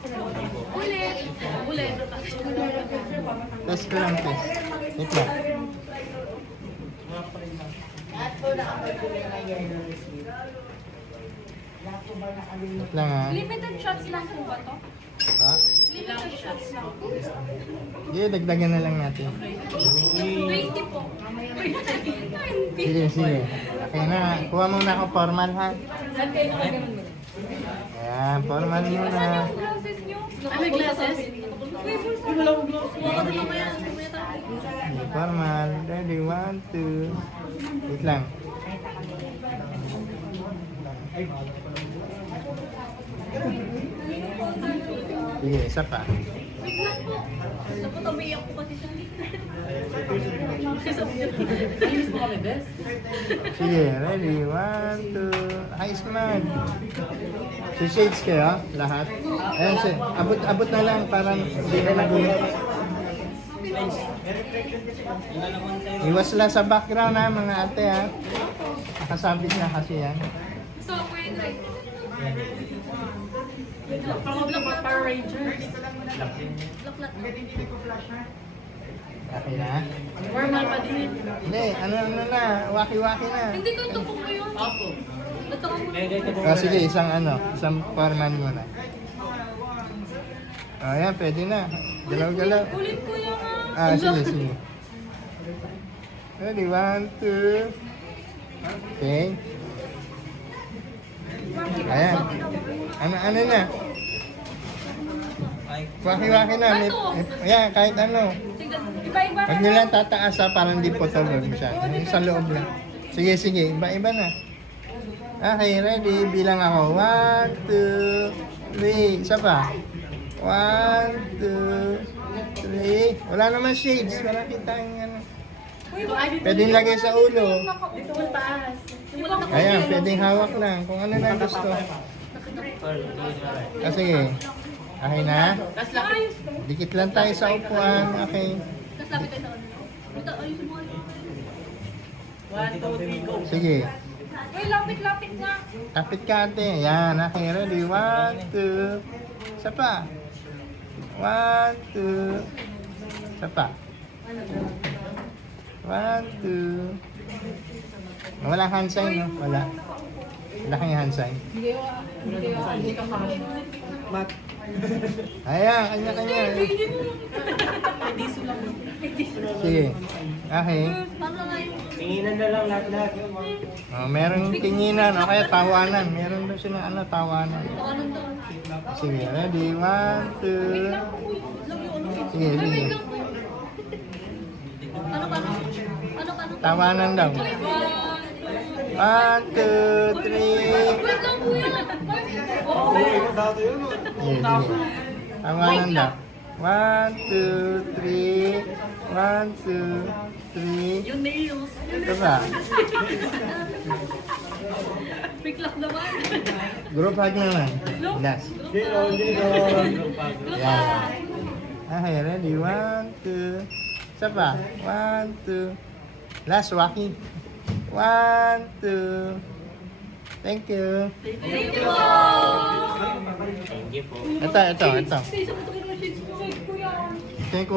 Ulit. Ulit. Test ko lang, test. Wait lang. Wait lang ha. Limited shots lang po ba to? Ha? Limited shots lang po. Sige, dagdagan na lang natin. 20 po. 20. Sige, sige. Okay na. Kuha muna ako formal ha. Saan kayo nakaganon mo? Ayan, formal muna. Saan yung glasses nyo? May glasses? Uy, bulsa. Wala akong glasses. Wala akong mamaya. Okay, formal. Ready, 1, 2. Wait lang. Sige, isa pa. Wait lang po. Dapat umiyak po kasi siya. Ayos mo kami, best? Sige, ready, 1, 2. Ayos naman. Si shades kayo, lahat. Ayan, abot na lang para hindi na nagulo. Iwas lang sa background ha, mga ate ha. Nakasabit na kasi yan. So, wait, wait. Power Rangers. Laklat. Okay na? Formal pa din. Hindi, ano na, waki-waki na. Hindi ko tupo ko yun. Apo. Ba't ako mo? Sige, isang formal muna. Ayan, pwede na. Galaw-galaw. Ulit ko yung Sige, sige. Ready, 1, 2. Okay. Ayan. Ano na? Waki-waki na. Ayan, kahit ano. Iba-iba Huwag nyo lang tataas ha, para hindi po tulog siya. Yung sa loob lang. Sige, sige. Iba-iba na. Okay, ready. Bilang ako. 1, 2, 3. Isa pa. 1, 2, 3. Wala naman shades. Wala kita yung ano. Pwedeng lagay sa ulo. Ito ang taas. Ayan, pwedeng hawak lang. Kung ano lang gusto. Sige. Okay na? Dikit lang tayo sa upuan. Okay. Tapos lapit tayo sa ulo. Ito, ayusin mo. 1, 2, 3, go. Sige. Uy, lapit-lapit na. Tapit ka ate. Yan. Okay, ready? 1, 2. Isa pa. 1, 2. Isa pa. 1, 2. Walang hand sign, no? Wala. Wala kang hand sign. Hindi ka Mat. Ayan, kanya-kanya. Sige. Okay. Paano nga yung... Tinginan na lang lahat-lahat. Meron tinginan o kaya tawanan. Meron ba siya na ano, tawanan. Tawanan daw. Sige, ready? 1, 2. Sige, Uy, sige. wait lang po. Paano? Tawanan daw. 1, 2, 3. Wait lang po yan. Sige, sige. Tawanan daw. 1, 2, 3. 1, 2, 3. Yung nails. Ito ba? Piklak naman. Group hug naman. Last. Yan. Okay, ready? 1, 2. Isa pa. 1, 2. Last, walking. 1, 2. Thank you. Thank you po. Thank you po. Ito. Sa ito ko shades ko. Kuya. Thank you.